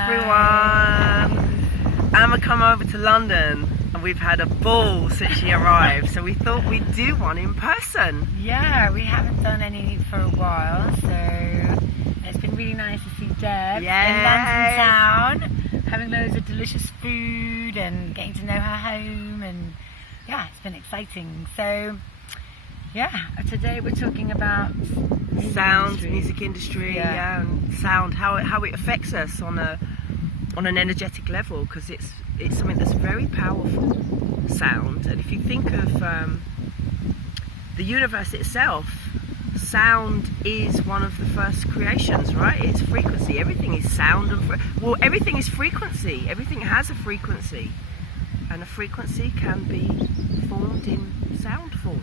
everyone! Emma come over to London and we've had a ball since she arrived, so we thought we'd do one in person. Yeah, we haven't done any for a while, so it's been really nice to see Deb in London town, having loads of delicious food and getting to know her home, and yeah, it's been exciting. So yeah, today we're talking about sound, music industry, and sound, how it affects us on an energetic level, because it's something that's very powerful, sound. And if you think of the universe itself, sound is one of the first creations, right? It's frequency. Everything is sound and everything is frequency. Everything has a frequency, and a frequency can be formed in sound form.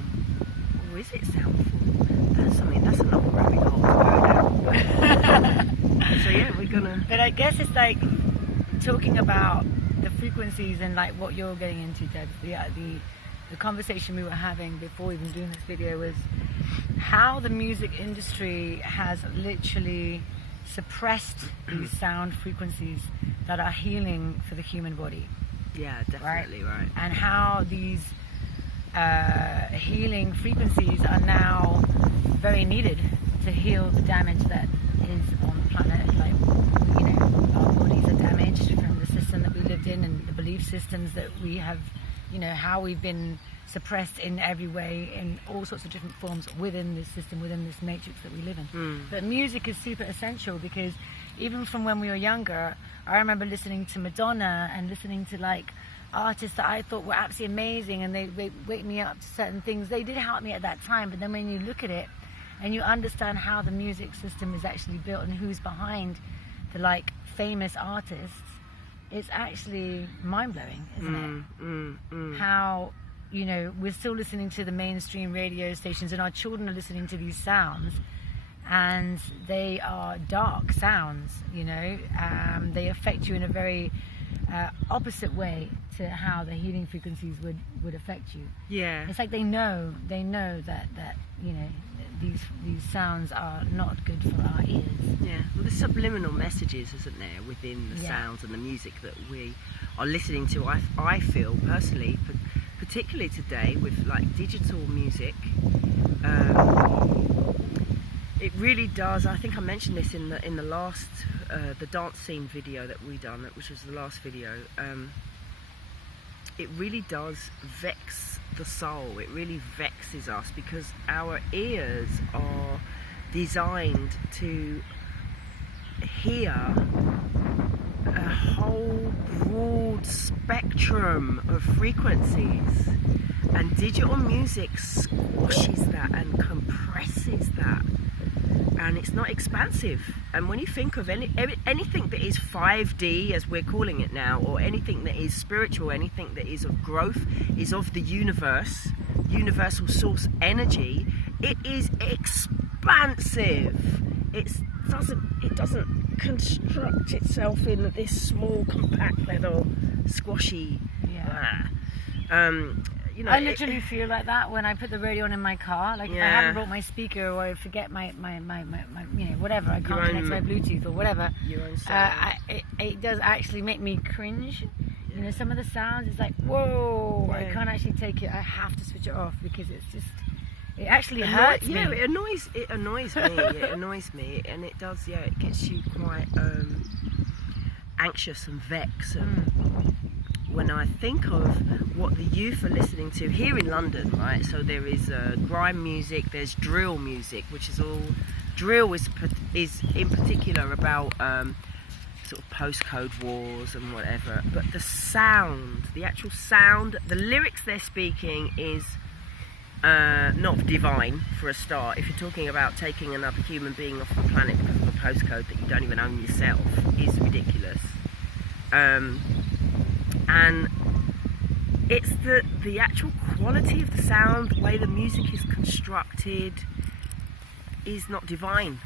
Or is it sound form? That's another rabbit hole to go down. So yeah, we're gonna. But I guess it's like talking about the frequencies and like what you're getting into, Deb. The conversation we were having before even doing this video was how the music industry has literally suppressed these sound frequencies that are healing for the human body. Yeah, definitely right. And how these healing frequencies are now very needed to heal the damage that is on the planet. Like, you know, our bodies are damaged from the system that we lived in and the belief systems that we have, you know, how we've been suppressed in every way in all sorts of different forms within this system, within this matrix that we live in. But music is super essential, because even from when we were younger, I remember listening to Madonna and listening to like artists that I thought were absolutely amazing, and they wake me up to certain things. They did help me at that time, but then when you look at it and you understand how the music system is actually built and who's behind the like famous artists, it's actually mind-blowing, isn't it? How, you know, we're still listening to the mainstream radio stations and our children are listening to these sounds, and they are dark sounds, you know. They affect you in a very opposite way to how the healing frequencies would affect you. Yeah. It's like they know that you know, these sounds are not good for our ears. Yeah. Well, there's subliminal messages, isn't there, within the sounds and the music that we are listening to. I feel personally, particularly today with like digital music, it really does. I think I mentioned this in the last the dance scene video that we done, which was the last video. It really does vex the soul. It really vexes us, because our ears are designed to hear a whole broad spectrum of frequencies, and digital music squashes that and compresses that, and it's not expansive. And when you think of anything that is 5D, as we're calling it now, or anything that is spiritual, anything that is of growth, is of the universe, universal source energy, it is expansive. It doesn't construct itself in this small, compact little squashy. You know, I literally feel like that when I put the radio on in my car. Like if I haven't brought my speaker, or I forget my you know, whatever, I can't connect to my Bluetooth or whatever, it does actually make me cringe. You know, some of the sounds, it's like, whoa, I can't actually take it. I have to switch it off, because it's just, it actually hurts me. Yeah, it annoys me. It annoys me, and it does. Yeah, it gets you quite anxious and vexed. When I think of what the youth are listening to here in London, right? So there is grime music, there's drill music, which is all drill is in particular about sort of postcode wars and whatever. But the sound, the actual sound, the lyrics they're speaking is not divine, for a start. If you're talking about taking another human being off the planet because of a postcode that you don't even own yourself, is ridiculous. And it's the actual quality of the sound, the way the music is constructed, is not divine.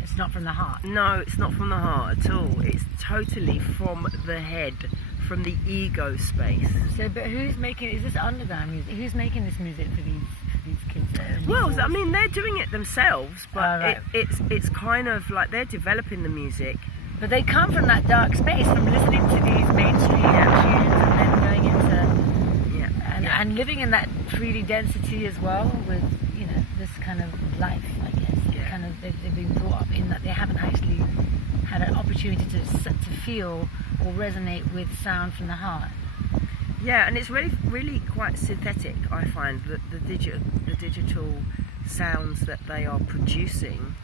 It's not from the heart. No, it's not from the heart at all. It's totally from the head, from the ego space. So, but who's making? Is this underground music? Who's making this music for these kids? Well, I mean, they're doing it themselves, but it's kind of like they're developing the music. But they come from that dark space, from listening to these mainstream tunes and then going into and living in that 3D density as well with, you know, this kind of life, I guess. Kind of they've been brought up in that they haven't actually had an opportunity to feel or resonate with sound from the heart. Yeah, and it's really quite synthetic. I find that the digital sounds that they are producing,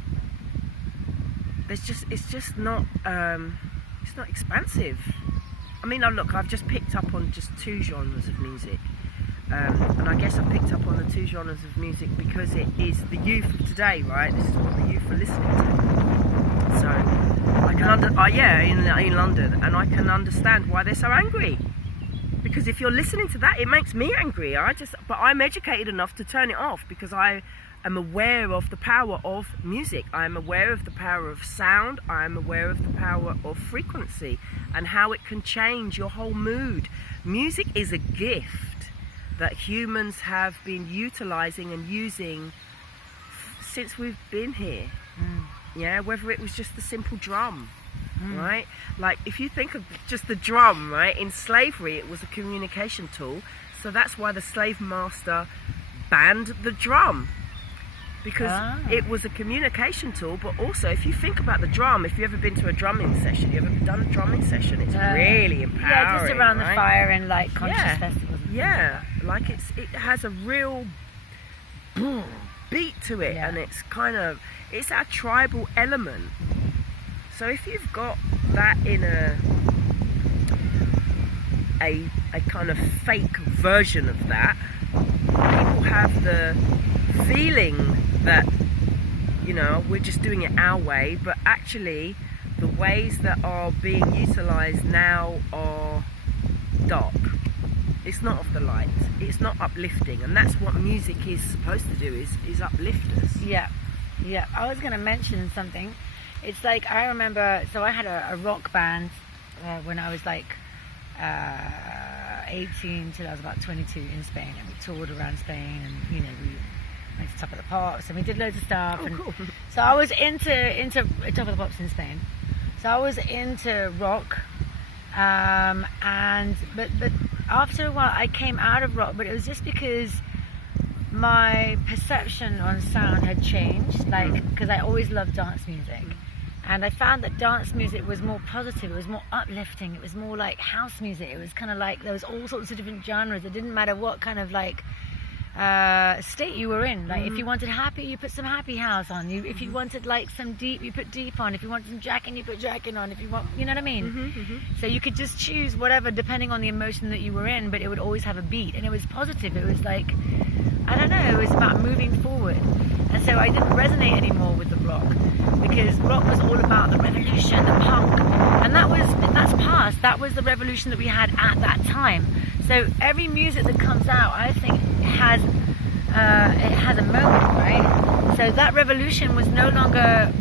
it's just not expansive. I mean, look, I've just picked up on just 2 genres of music, and I guess I picked up on the 2 genres of music because it is the youth of today, right? This is what the youth are listening to. So I can in London, and I can understand why they're so angry. Because if you're listening to that, it makes me angry. But I'm educated enough to turn it off because I am aware of the power of music. I am aware of the power of sound. I am aware of the power of frequency and how it can change your whole mood. Music is a gift that humans have been utilizing and using since we've been here. Yeah, whether it was just the simple drum. Right? Like, if you think of just the drum, right? In slavery, it was a communication tool. So that's why the slave master banned the drum. Because it was a communication tool. But also, if you think about the drum, if you've ever been to a drumming session, you ever done a drumming session, it's really empowering. Yeah, just around the fire and like conscious festivals. Yeah, like it has a real beat to it. And it's kind of, it's our tribal element. So if you've got that in a kind of fake version of that, people have the feeling that, you know, we're just doing it our way, but actually the ways that are being utilized now are dark. It's not of the light. It's not uplifting, and that's what music is supposed to do, is uplift us. Yeah. I was going to mention something. It's like, I remember, so I had a rock band when I was like 18 till I was about 22 in Spain, and we toured around Spain, and, you know, we went to Top of the Pops, and we did loads of stuff. Cool. So I was into Top of the Pops in Spain. So I was into rock, but after a while I came out of rock, but it was just because my perception on sound had changed, like, because I always loved dance music. And I found that dance music was more positive, it was more uplifting, it was more like house music. It was kind of like, there was all sorts of different genres. It didn't matter what kind of like state you were in. Like if you wanted happy, you put some happy house on. If you wanted like some deep, you put deep on. If you wanted some jacking, you put jacking on. If you want, you know what I mean? So you could just choose whatever depending on the emotion that you were in, but it would always have a beat, and it was positive. It was like, I don't know, it was about moving forward. And so I didn't resonate anymore with the rock, because rock was all about the revolution, the punk, and that's past. That was the revolution that we had at that time. So every music that comes out, I think, has a moment, right? So that revolution was no longer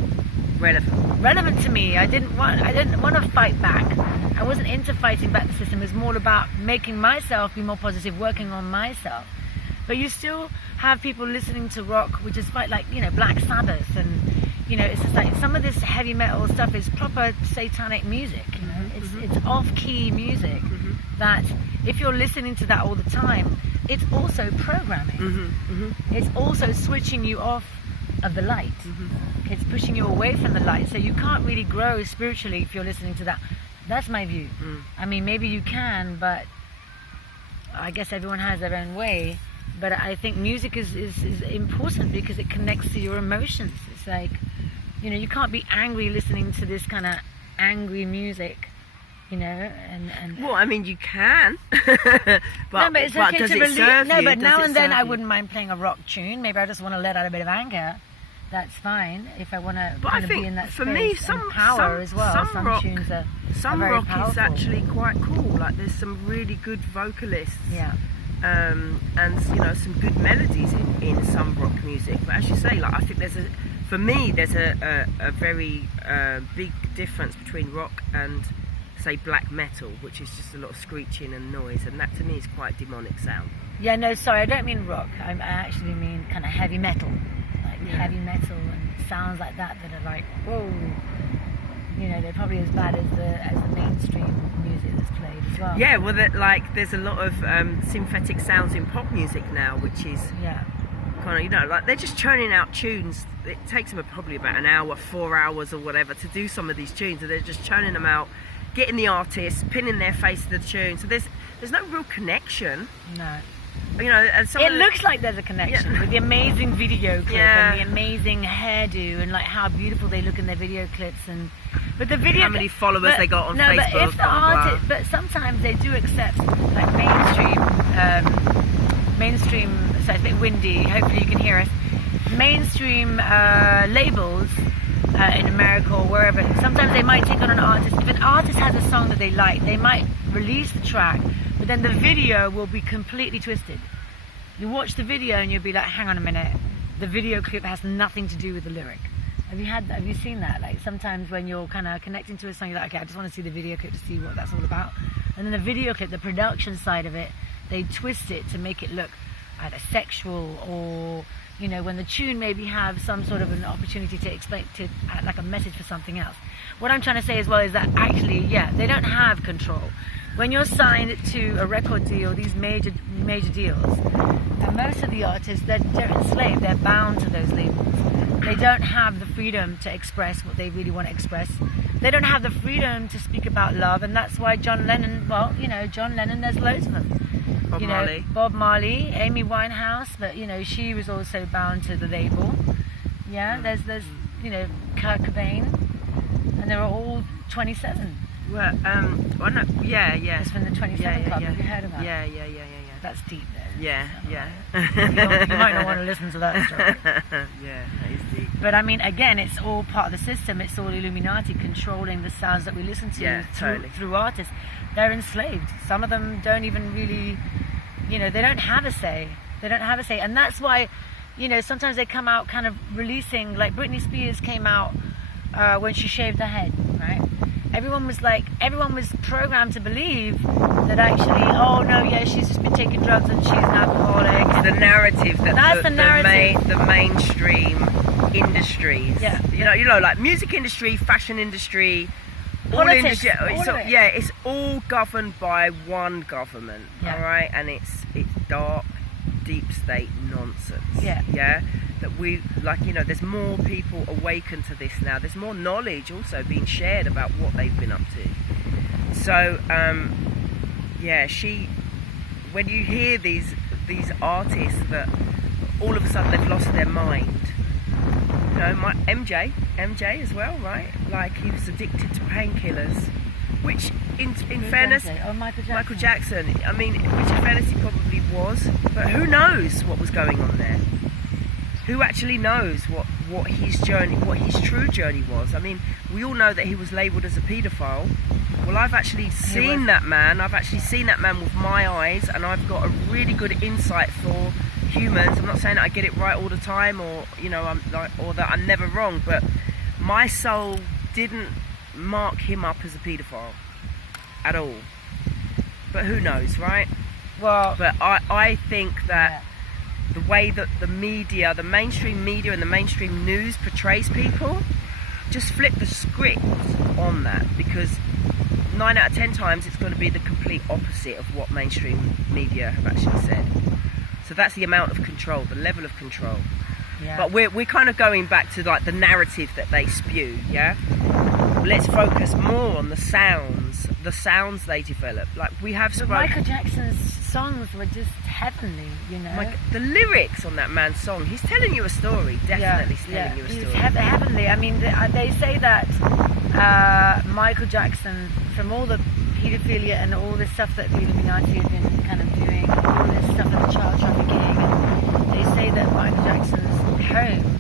relevant to me. I didn't want to fight back. I wasn't into fighting back the system. It was more about making myself be more positive, working on myself. But you still have people listening to rock, which is like, you know, Black Sabbath, and, you know, it's just like some of this heavy metal stuff is proper satanic music. You know, it's off-key music that if you're listening to that all the time, it's also programming. It's also switching you off of the light. It's pushing you away from the light. So you can't really grow spiritually if you're listening to that. That's my view. I mean, maybe you can, but I guess everyone has their own way. But I think music is important because it connects to your emotions. It's like, you know, you can't be angry listening to this kind of angry music, you know. And well, I mean, you can. but it's okay does to it release. serve No, you? but now and then I serve you? wouldn't mind playing a rock tune. Maybe I just want to let out a bit of anger. That's fine if I want to kind of be in that for space. me, And some power as well. Some rock, tunes are some very rock powerful. is actually quite cool. Like there's some really good vocalists. Yeah. And you know, some good melodies in some rock music. But as you say, like I think there's a very big difference between rock and, say, black metal, which is just a lot of screeching and noise, and that to me is quite demonic sound. Yeah, no, sorry, I don't mean rock. I actually mean kind of heavy metal, like heavy metal and sounds like that are like, whoa, you know, they're probably as bad as the mainstream music that's played as well. Yeah, well, there's a lot of synthetic sounds in pop music now, which is kind of, you know, like they're just churning out tunes. It takes them probably about an hour, 4 hours or whatever to do some of these tunes, and they're just churning them out, getting the artists, pinning their face to the tune. So there's no real connection. No. You know, and it looks like there's a connection with the amazing video clip and the amazing hairdo and like how beautiful they look in their video clips, but the video, how many followers they got on Facebook. But if the artist, but sometimes they do accept like mainstream. So it's a bit windy. Hopefully you can hear us. Mainstream labels in America or wherever. Sometimes they might take on an artist. If an artist has a song that they like, they might release the track, but then the video will be completely twisted. You watch the video and you'll be like, hang on a minute, the video clip has nothing to do with the lyric. Have you seen that? Like sometimes when you're kind of connecting to a song, you're like, okay, I just want to see the video clip to see what that's all about. And then the video clip, the production side of it, they twist it to make it look either sexual or, you know, when the tune maybe have some sort of an opportunity to explain, to add like a message for something else. What I'm trying to say as well is that actually, they don't have control. When you're signed to a record deal, these major deals, and most of the artists, they're enslaved, they're bound to those labels. They don't have the freedom to express what they really want to express. They don't have the freedom to speak about love, and that's why John Lennon, there's loads of them. Bob Marley, Amy Winehouse, but you know, she was also bound to the label. There's Kurt Cobain, and they were all 27. Well, no, It's from the 27 Club. Have you heard of that? Yeah. That's deep though. Yeah. You might not want to listen to that story. Yeah, that is deep. But I mean, again, it's all part of the system. It's all Illuminati controlling the sounds that we listen to through artists. They're enslaved. Some of them don't even really, they don't have a say. And that's why, sometimes they come out kind of releasing, like Britney Spears came out when she shaved her head, right? Everyone was programmed to believe that actually, she's just been taking drugs and she's an alcoholic. The narrative that's the narrative. The mainstream industries. Yeah. Like music industry, fashion industry, politics. It's all governed by one government. Yeah. All right, and it's dark, deep state nonsense. Yeah. That there's more people awakened to this now. There's more knowledge also being shared about what they've been up to. So, when you hear these artists that all of a sudden they've lost their mind. My MJ as well, right? Like he was addicted to painkillers, which in fairness, Michael Jackson. I mean, which in fairness he probably was, but who knows what was going on there? Who actually knows what his true journey was? I mean, we all know that he was labelled as a paedophile. Well, I've actually seen that man. I've actually seen that man with my eyes, and I've got a really good insight for humans. I'm not saying that I get it right all the time, or or that I'm never wrong, but my soul didn't mark him up as a paedophile at all. But who knows, right? Well, but I think that. The way that the mainstream media and the mainstream news portrays people, just flip the script on that, because 9 out of 10 times it's going to be the complete opposite of what mainstream media have actually said. So that's the amount of control, the level of control. Yeah. But we're kind of going back to like the narrative that they spew, yeah? Let's focus more on the sounds they develop. Like we have spoken. Michael Jackson's songs were just heavenly, the lyrics on that man's song, he's telling you a story, definitely telling you a story. He's heavenly. I mean, they say that Michael Jackson, from all the paedophilia and all this stuff that the Illuminati have been kind of doing, all this stuff of the child trafficking, and they say that Michael Jackson's home,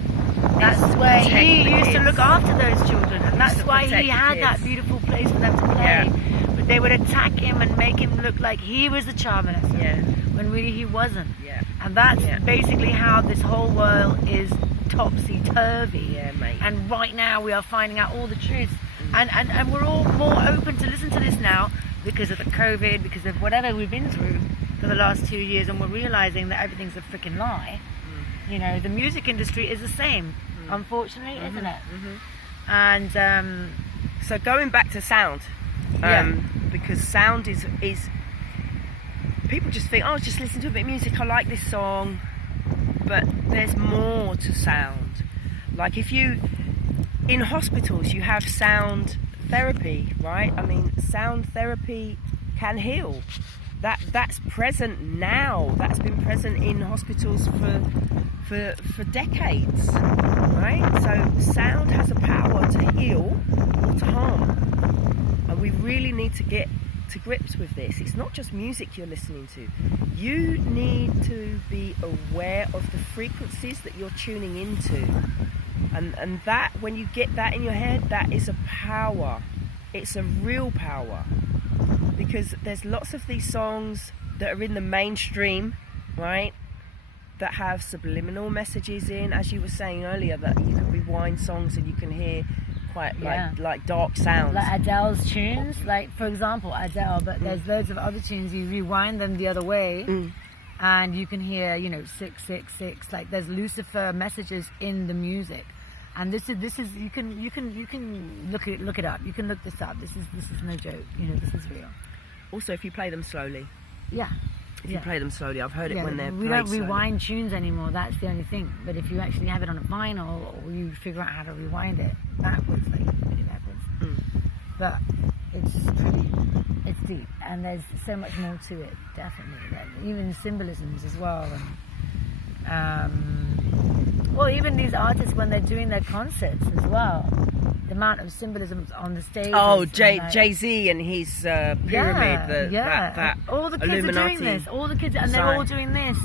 that's where he used to look after those children, and that's why he had that beautiful place for them to play. Yeah. But they would attack him and make him look like he was the child molester, when really he wasn't. Yeah. And that's basically how this whole world is topsy-turvy. Yeah, mate. And right now we are finding out all the truths. And we're all more open to listen to this now because of the COVID, because of whatever we've been through for the last 2 years, and we're realizing that everything's a freaking lie. The music industry is the same, unfortunately, isn't it? Mm-hmm. And So going back to sound, because sound is people just think, oh, just listen to a bit of music, I like this song, but there's more to sound. Like in hospitals you have sound therapy, right? I mean, sound therapy can heal. That's present now. That's been present in hospitals for decades, right? So sound has a power to heal or to harm, and we really need to get to grips with this. It's not just music you're listening to. You need to be aware of the frequencies that you're tuning into, and that, when you get that in your head, that is a power. It's a real power, because there's lots of these songs that are in the mainstream, right, that have subliminal messages in, as you were saying earlier, that you can rewind songs and you can hear quite like dark sounds. Like Adele's tunes, like for example Adele, but there's loads of other tunes, you rewind them the other way and you can hear, 666, like there's Lucifer messages in the music. And this is you can look it up. You can look this up. This is no joke. This is real. Also, if you play them slowly. Yeah. If you play them slowly, I've heard it when they're played. We don't slowly. rewind tunes anymore. That's the only thing. But if you actually have it on a vinyl, or you figure out how to rewind it backwards, like really backwards. But it's deep, and there's so much more to it. Definitely, even symbolisms as well. And, well, even these artists when they're doing their concerts as well, the amount of symbolism on the stage. Oh, Jay-Z and his pyramid, that all the kids Illuminati are doing this. All the kids, and they're all doing this.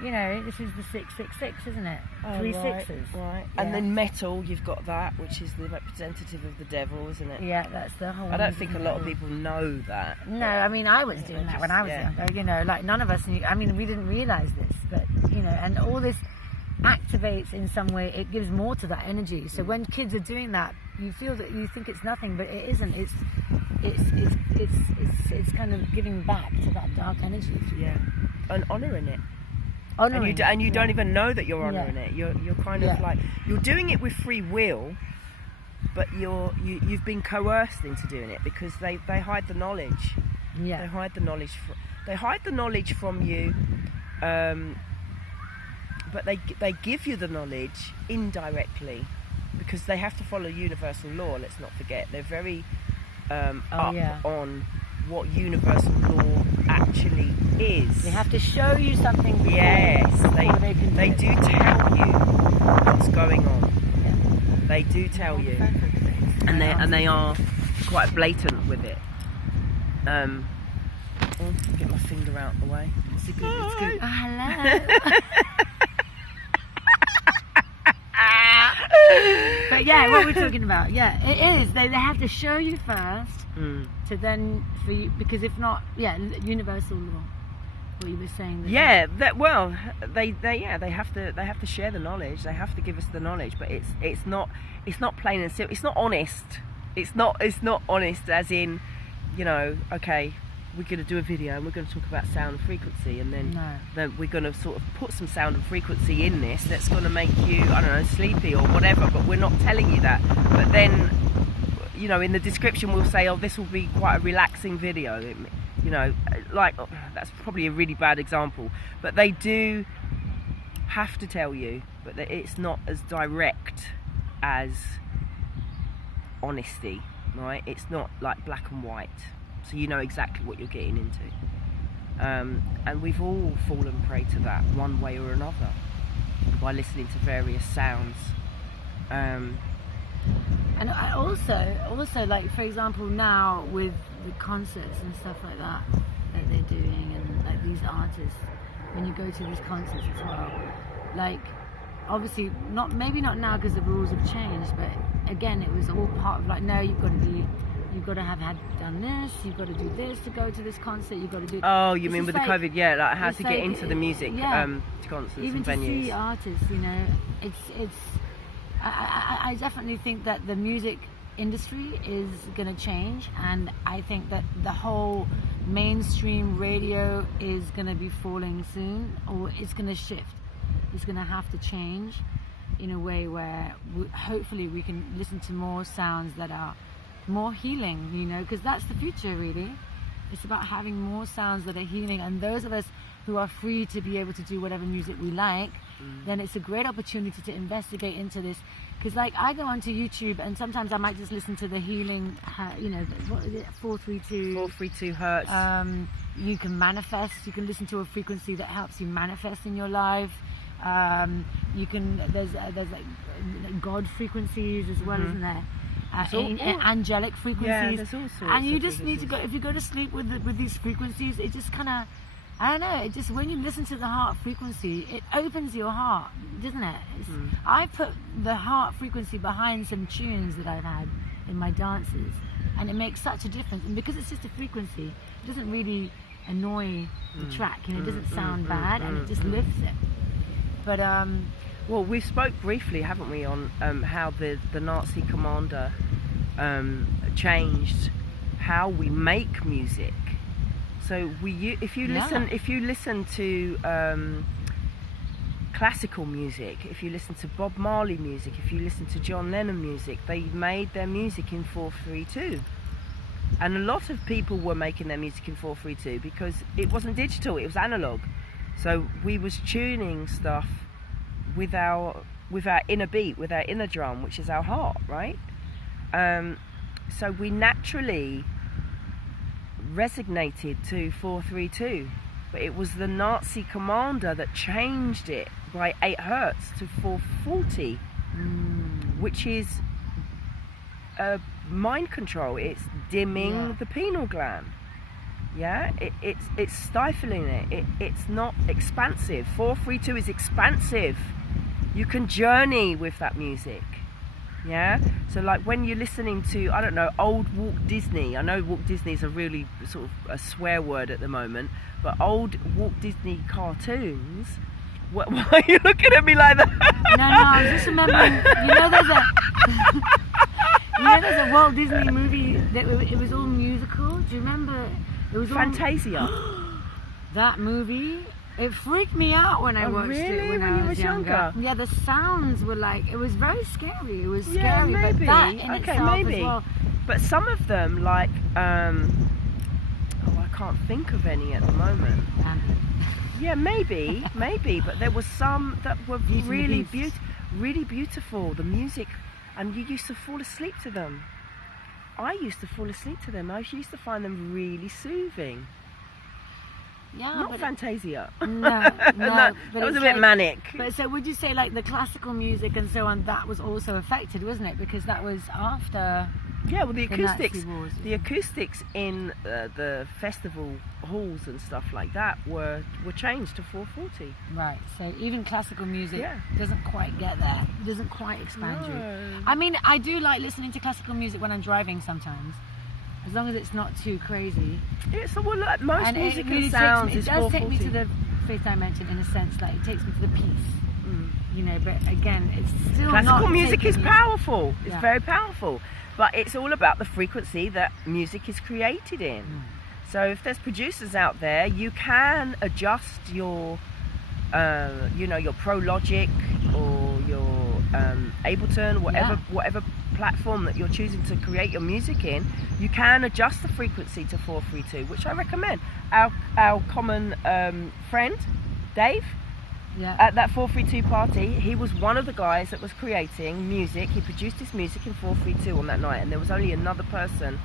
This is the 666, isn't it? Oh, 3 right, sixes. right. Yeah. And then metal, you've got that, which is the representative of the devil, isn't it? Yeah, that's the whole. I don't think a lot of people know that. No, I mean, I was doing that when I was younger. Like none of us knew. I mean, we didn't realise this, but and all this activates in some way. It gives more to that energy. So when kids are doing that, you feel that you think it's nothing, but it isn't. It's kind of giving back to that dark energy. Yeah, and honouring it. And you don't even know that you're honouring it. You're kind of like, you're doing it with free will, but you've been coerced into doing it because they hide the knowledge. Yeah. They hide the knowledge. They hide the knowledge from you, but they give you the knowledge indirectly because they have to follow universal law. Let's not forget, they're very on what universal law actually is. They have to show you something before, they do tell you what's going on. Yeah. They do tell you, and they are quite blatant with it. I'll get my finger out of the way. It's good. Oh, hello. But yeah, what we're talking about, it is. They have to show you first, to then for you, because if not, universal law. What you were saying. They have to share the knowledge. They have to give us the knowledge, but it's not plain and simple. It's not honest. It's not honest, as in, okay, we're going to do a video and we're going to talk about sound and frequency, and then we're going to sort of put some sound and frequency in this that's going to make you, I don't know, sleepy or whatever, but we're not telling you that. But then, in the description we'll say, oh, this will be quite a relaxing video. That's probably a really bad example, but they do have to tell you, but it's not as direct as honesty, right? It's not like black and white. So you know exactly what you're getting into. And we've all fallen prey to that one way or another by listening to various sounds. And I also, like, for example, now with the concerts and stuff like that they're doing, and like these artists, when you go to these concerts as well, like, obviously maybe not now because the rules have changed, but again, it was all part of like, no, you've got to have done this, you've got to do this to go to this concert, you've got to do... Oh, you mean with the COVID, like how to get into the music concerts even and venues. Even to see artists, I definitely think that the music industry is going to change, and I think that the whole mainstream radio is going to be falling soon, or it's going to shift. It's going to have to change in a way where hopefully we can listen to more sounds that are more healing, you know, because that's the future, really. It's about having more sounds that are healing, and those of us who are free to be able to do whatever music we like, then it's a great opportunity to investigate into this. Because like I go onto YouTube and sometimes I might just listen to the healing, you know, what is it, 432 hertz. You can manifest, you can listen to a frequency that helps you manifest in your life. You can, there's like God frequencies as well, isn't there? Angelic frequencies. Yeah, there's all sorts. And you just need to go, if you go to sleep with these frequencies, it just kind of, I don't know, it just, when you listen to the heart frequency, it opens your heart, doesn't it? I put the heart frequency behind some tunes that I've had in my dances, and it makes such a difference. And because it's just a frequency, it doesn't really annoy the track, you know, it doesn't sound bad, and it just lifts it. But well, we spoke briefly, haven't we, on how the Nazi commander changed how we make music. So if you listen to classical music, if you listen to Bob Marley music, if you listen to John Lennon music, they made their music in 432. And a lot of people were making their music in 432 because it wasn't digital, it was analog. So we was tuning stuff with our inner beat, with our inner drum, which is our heart, right? So we naturally resonated to 432, but it was the Nazi commander that changed it by 8 hertz to 440, which is mind control. It's dimming the pineal gland. Yeah, it's stifling it. It's not expansive. 432 is expansive. You can journey with that music. Yeah, so like when you're listening to, I don't know, old Walt Disney. I know Walt Disney is a really sort of a swear word at the moment, but old Walt Disney cartoons. Why are you looking at me like that? No, I was just remembering. There's a Walt Disney movie that it was all musical. Do you remember? It was Fantasia. That movie. It freaked me out when I watched it when I was younger. Yeah, the sounds were like, it was very scary. It was scary, maybe. But that in itself maybe. as well. But some of them, like, I can't think of any at the moment. Yeah, maybe, but there were some that were really beautiful. The music, and you used to fall asleep to them. I used to fall asleep to them. I used to find them really soothing. Yeah, not Fantasia. No, that was a bit manic. But so would you say like the classical music and so on, that was also affected, wasn't it? Because that was after. Yeah, well, the acoustics, Nazi wars, the acoustics in the festival halls and stuff like that were changed to 440. Right. So even classical music doesn't quite get there. It doesn't quite expand you. I mean, I do like listening to classical music when I'm driving sometimes. As long as it's not too crazy. It's like most music really and sounds it is does 440. take me to the fifth dimension in a sense, like it takes me to the peace. You know, but again, it's still classical not music is powerful. It's very powerful, but it's all about the frequency that music is created in. So if there's producers out there, you can adjust your, your Pro Logic or your Ableton, whatever platform that you're choosing to create your music in, you can adjust the frequency to 432, which I recommend. Our common friend, Dave, at that 432 party, he was one of the guys that was creating music. He produced his music in 432 on that night, and there was only another person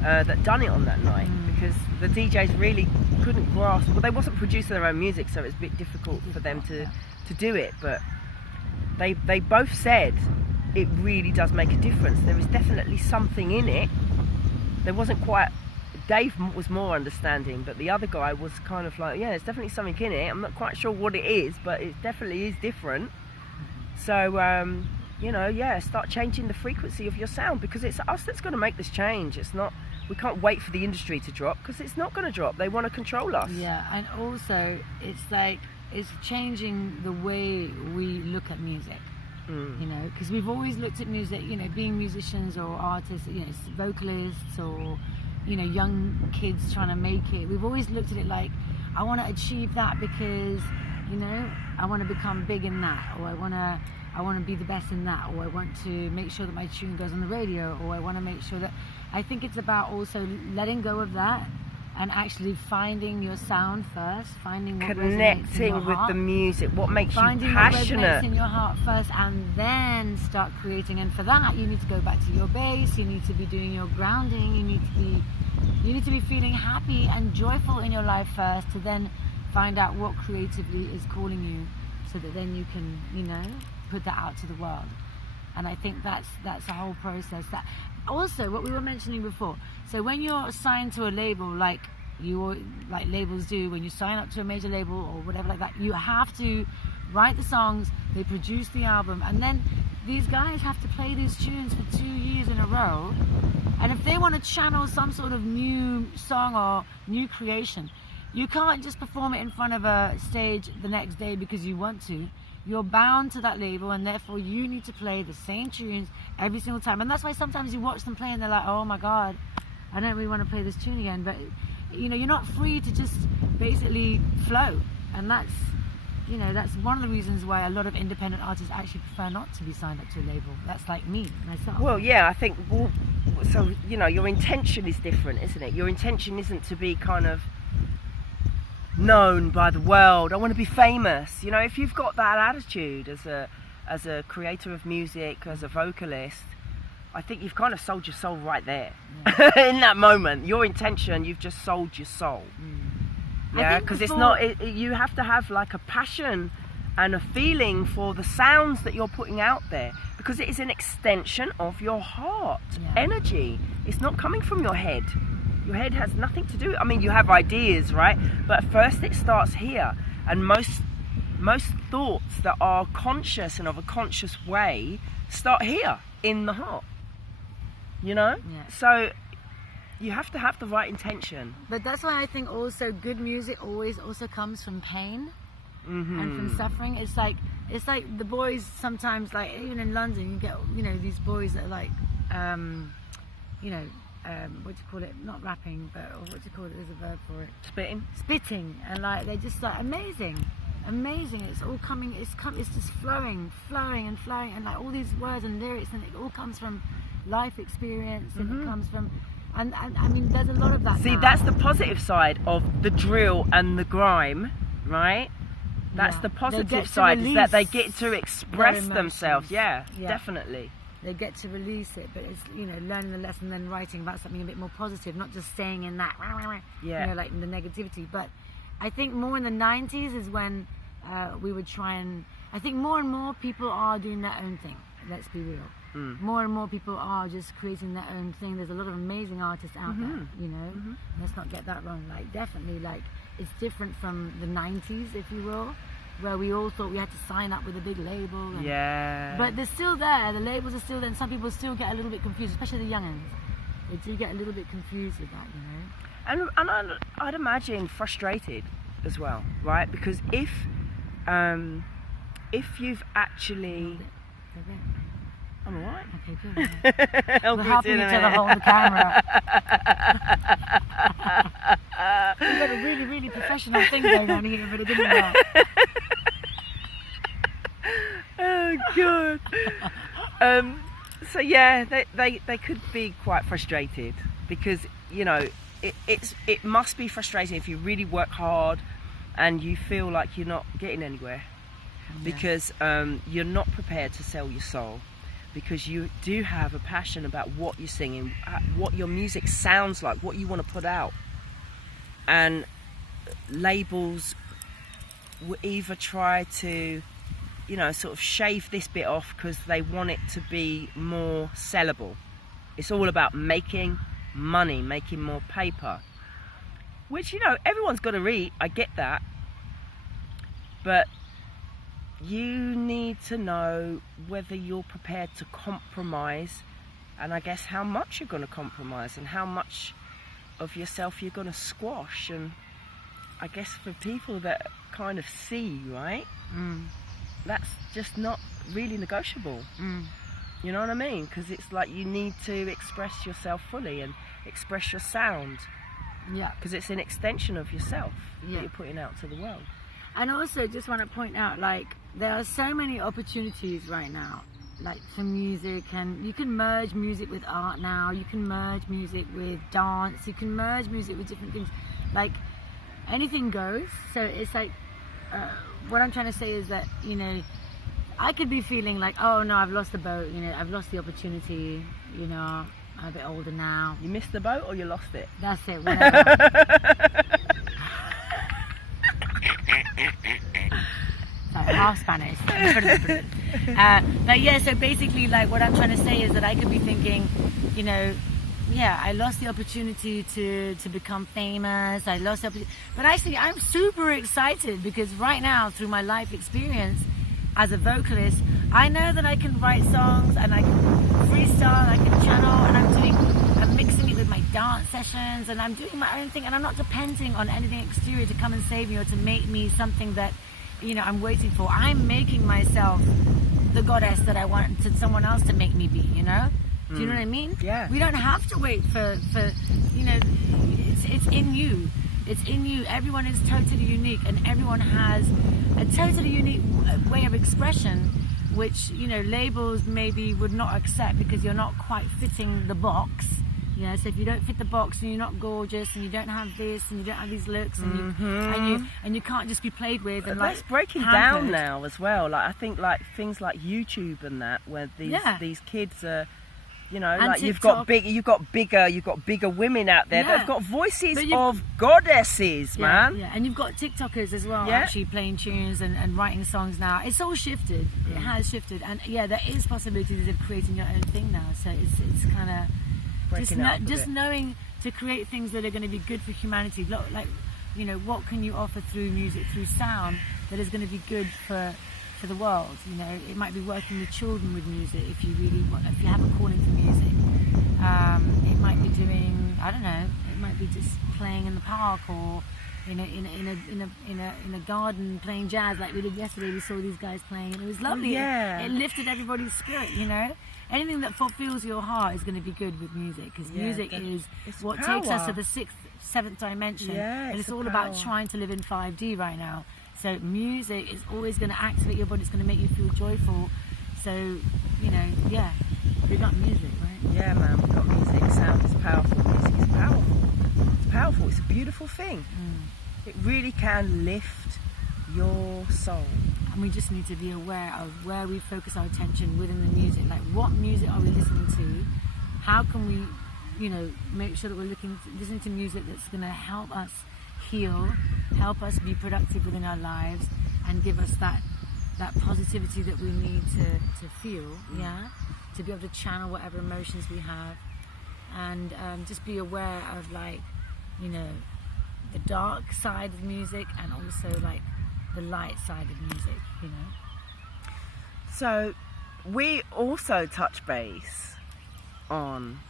that done it on that night because the DJs really couldn't grasp. Well, they wasn't producing their own music, so it was a bit difficult for them to do it. But they both said it really does make a difference. There is definitely something in it. There wasn't quite. Dave was more understanding, but the other guy was kind of like, yeah, there's definitely something in it. I'm not quite sure what it is, but it definitely is different. So, start changing the frequency of your sound because it's us that's going to make this change. It's not. We can't wait for the industry to drop because it's not going to drop. They want to control us. Yeah, and also it's like it's changing the way we look at music. You know, because we've always looked at music, you know, being musicians or artists, you know, vocalists or, you know, young kids trying to make it. We've always looked at it like, I want to achieve that because, you know, I want to become big in that, or I want to be the best in that, or I want to make sure that my tune goes on the radio, or I want to make sure that, I think it's about also letting go of that and actually finding your sound first, finding what resonates in your Connecting with heart, the music, what makes you finding what passionate. resonates in your heart first, and then start creating. And for that, you need to go back to your base. You need to be doing your grounding. You need to be feeling happy and joyful in your life first, to then find out what creatively is calling you, so that then you can, put that out to the world. And I think that's a whole process. That also what we were mentioning before. So when you're signed to a label, like labels do, when you sign up to a major label or whatever like that, you have to write the songs, they produce the album, and then these guys have to play these tunes for 2 years in a row. And if they want to channel some sort of new song or new creation, you can't just perform it in front of a stage the next day because you want to. You're bound to that label, and therefore you need to play the same tunes every single time. And that's why sometimes you watch them play and they're like, oh my God, I don't really want to play this tune again. But you're not free to just basically flow. And that's one of the reasons why a lot of independent artists actually prefer not to be signed up to a label. That's like me, myself. Well, yeah, I think, so, your intention is different, isn't it? Your intention isn't to be kind of known by the world. I want to be famous. If you've got that attitude as a creator of music, as a vocalist, I think you've kind of sold your soul right there. Yeah. In that moment, your intention, you've just sold your soul. Yeah, because it's not. You have to have like a passion and a feeling for the sounds that you're putting out there, because it is an extension of your heart energy. It's not coming from your head. Your head has nothing to do. I mean, you have ideas, right? But first it starts here. And most thoughts that are conscious and of a conscious way start here in the heart. Yeah. So you have to have the right intention. But that's why I think also good music always also comes from pain and from suffering. It's like the boys sometimes, like even in London, you get these boys that are like what do you call it? Not rapping, but what do you call it? There's a verb for it. Spitting, and like they're just like amazing. It's all coming. It's just flowing, and like all these words and lyrics, and it all comes from life experience, and it comes from, and I mean, there's a lot of that. See, now. That's the positive side of the drill and the grime, right? That's the positive side, is that they get to express themselves. Yeah, definitely. They get to release it, but it's learning the lesson, then writing about something a bit more positive, not just staying in that like in the negativity. But I think more in the 90s is when we would try, and I think more and more people are doing their own thing. Let's be real. More and more people are just creating their own thing. There's a lot of amazing artists out there. Let's not get that wrong. Like definitely, like it's different from the 90s, if you will, where we all thought we had to sign up with a big label. But they're still there. The labels are still there, and some people still get a little bit confused, especially the youngins. They do get a little bit confused with that, And I'd imagine frustrated as well, right? Because if you've actually... I'm alright. Okay, good. We're helping each other hold the camera. We've got a really, really professional thing going on here, but it didn't work. Oh God. So yeah, they could be quite frustrated, because it must be frustrating if you really work hard and you feel like you're not getting anywhere, because you're not prepared to sell your soul, because you do have a passion about what you're singing, what your music sounds like, what you want to put out. And labels will either try to sort of shave this bit off because they want it to be more sellable. It's all about making money, making more paper, which everyone's got to eat. I get that, but you need to know whether you're prepared to compromise, and I guess how much you're going to compromise, and how much of yourself you're going to squash. And I guess for people that kind of see, right, that's just not really negotiable. You know what I mean? Because it's like you need to express yourself fully and express your sound. Yeah. Because it's an extension of yourself that you're putting out to the world. And also, just want to point out, like, there are so many opportunities right now like for music, and you can merge music with art now. You can merge music with dance. You can merge music with different things. Like anything goes. So it's like what I'm trying to say is that, you know, I could be feeling like, oh no, I've lost the boat. You know, I've lost the opportunity. You know, I'm a bit older now. You missed the boat or you lost it? That's it. Whatever. Half Spanish. But yeah, so basically, like what I'm trying to say is that I could be thinking, you know, yeah, I lost the opportunity to become famous. I lost the opportunity, but actually, I'm super excited because right now, through my life experience as a vocalist, I know that I can write songs and I can freestyle, I can channel, and I'm mixing it with my dance sessions, and I'm doing my own thing, and I'm not depending on anything exterior to come and save me or to make me something that, you know, I'm waiting for. I'm making myself the goddess that I want someone else to make me be, you know? Do you know what I mean? Yeah. We don't have to wait for you know, it's in you. It's in you. Everyone is totally unique, and everyone has a totally unique way of expression, which, you know, labels maybe would not accept because you're not quite fitting the box. You know, so if you don't fit the box and you're not gorgeous and you don't have this and you don't have these looks and you can't just be played with, and that's like breaking down now as well. Like I think like things like YouTube and that, where these kids are, you know, and like TikTok. you've got bigger women out there that have got voices of goddesses, yeah, man. Yeah, and you've got TikTokers as well, actually playing tunes and writing songs now. It's all shifted. It has shifted, and yeah, there is possibilities of creating your own thing now. So it's kind of just knowing to create things that are going to be good for humanity. Like, you know, what can you offer through music, through sound, that is going to be good for the world? You know, it might be working with children with music if you really want, if you have a calling for music. It might be doing, I don't know, it might be just playing in the park, or in a garden playing jazz like we did yesterday. We saw these guys playing and it was lovely. Oh, yeah. It lifted everybody's spirit, you know. Anything that fulfills your heart is going to be good with music, because music is what takes us to the sixth, seventh dimension. Yeah, and it's all about trying to live in 5D right now. So music is always going to activate your body. It's going to make you feel joyful. So, you know, yeah, we got music, right? Yeah, man, we got music. Sound is powerful. Music is powerful. It's powerful. It's a beautiful thing. It really can lift your soul. And we just need to be aware of where we focus our attention within the music. Like, what music are we listening to? How can we, you know, make sure that we're listening to music that's going to help us heal, help us be productive within our lives, and give us that positivity that we need to feel, to be able to channel whatever emotions we have, and just be aware of, like, you know, the dark side of music and also like the light side of music, you know. So we also touch base on,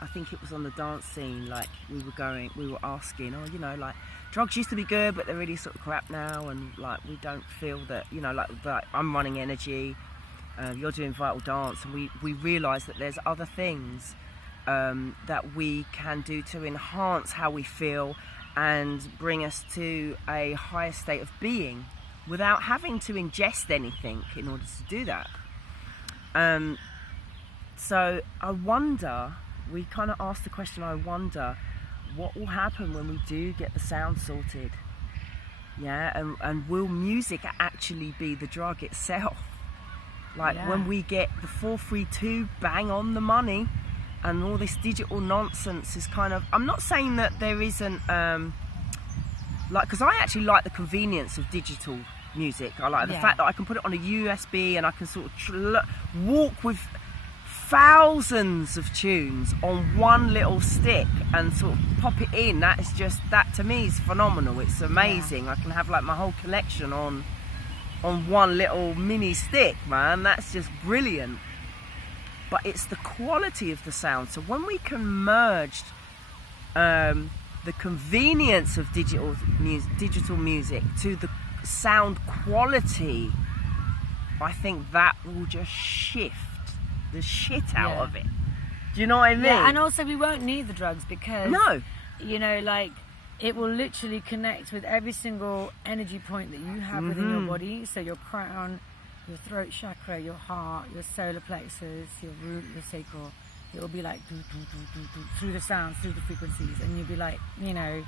I think it was on the dance scene, like we were asking, oh, you know, like drugs used to be good, but they're really sort of crap now, and like we don't feel that, you know, like I'm running energy, you're doing vital dance, and we realise that there's other things that we can do to enhance how we feel and bring us to a higher state of being without having to ingest anything in order to do that. So I wonder, we kind of asked the question, I wonder what will happen when we do get the sound sorted, and will music actually be the drug itself? Like when we get the 432 bang on the money, and all this digital nonsense is kind of, I'm not saying that there isn't, like, because I actually like the convenience of digital music. I like the fact that I can put it on a USB and I can sort of walk with thousands of tunes on one little stick and sort of pop it in. That is just, that to me is phenomenal. It's amazing. I can have like my whole collection on one little mini stick, man. That's just brilliant. But it's the quality of the sound. So when we can merge the convenience of digital music to the sound quality, I think that will just shift the shit out of it. Do you know what I mean? Yeah, and also we won't need the drugs because, you know, like, it will literally connect with every single energy point that you have within your body. So your crown, your throat chakra, your heart, your solar plexus, your root, your sacral. It will be like do, do, do, do, do, through the sounds, through the frequencies, and you'll be like, you know,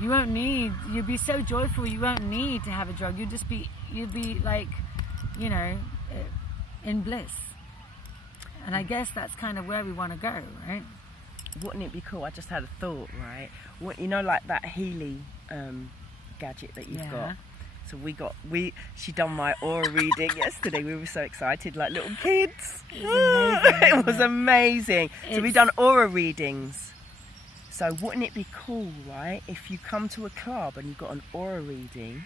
you'll be so joyful. You won't need to have a drug. You'll be like, you know, in bliss. And I guess that's kind of where we want to go, right? Wouldn't it be cool? I just had a thought, right? You know, like that Healy gadget that you've got. So she done my aura reading yesterday. We were so excited, like little kids. It was amazing. So we done aura readings. So wouldn't it be cool, right? If you come to a club and you got an aura reading,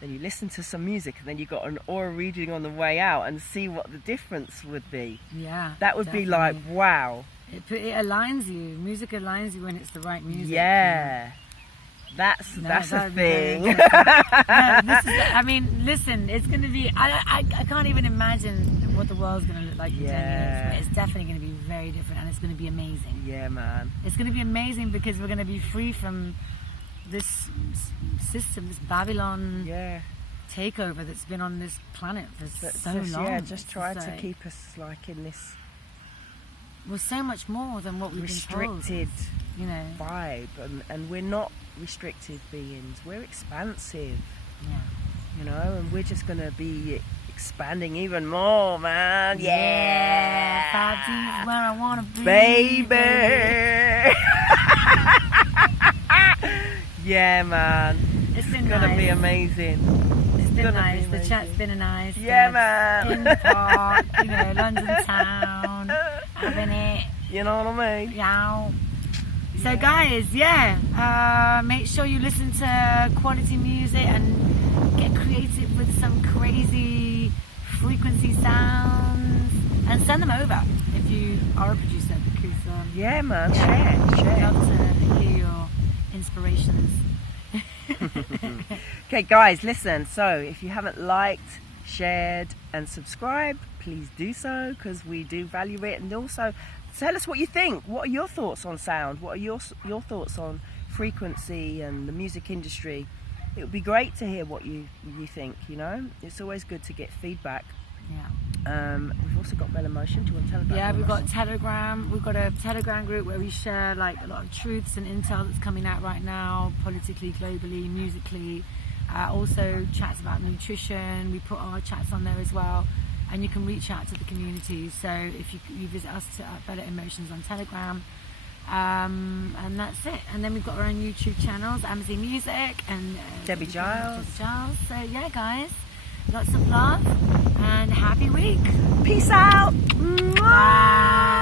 then you listen to some music, and then you got an aura reading on the way out, and see what the difference would be. Yeah, that would be like, wow. It aligns you. Music aligns you when it's the right music. Yeah. That's the thing. I mean, listen, it's going to be, I can't even imagine what the world's going to look like in 10 years, but it's definitely going to be very different, and it's going to be amazing. Yeah, man. It's going to be amazing because we're going to be free from this system, this Babylon takeover that's been on this planet for so long. Yeah, just try to keep us like in this... We're so much more than what we've restricted, you know, vibe, and we're not restricted beings. We're expansive, you know, and we're just gonna be expanding even more, man. Yeah, 5D's where I wanna be, baby. Yeah, man. It's been gonna be amazing. It's been nice. The chat's been nice. Yeah, man. In the park, you know, London town, having it. You know what I mean? Yeah. So guys, make sure you listen to quality music and get creative with some crazy frequency sounds, and send them over if you are a producer, because yeah, man, share. I'd love to hear your inspirations. Okay, guys, listen. So if you haven't liked, shared, and subscribed, please do so, because we do value it. And also, tell us what you think. What are your thoughts on sound? What are your thoughts on frequency and the music industry? It would be great to hear what you think. You know, it's always good to get feedback. Yeah. We've also got Bella Motion. Do you want to tell about? Yeah, we've got Telegram. We've got a Telegram group where we share like a lot of truths and intel that's coming out right now, politically, globally, musically. Also chats about nutrition. We put our chats on there as well, and you can reach out to the community. So if you visit us at Bella Emotions on Telegram, and that's it. And then we've got our own YouTube channels, Amazee Music and Debbie Giles. So yeah, guys, lots of love and happy week. Peace out. Bye.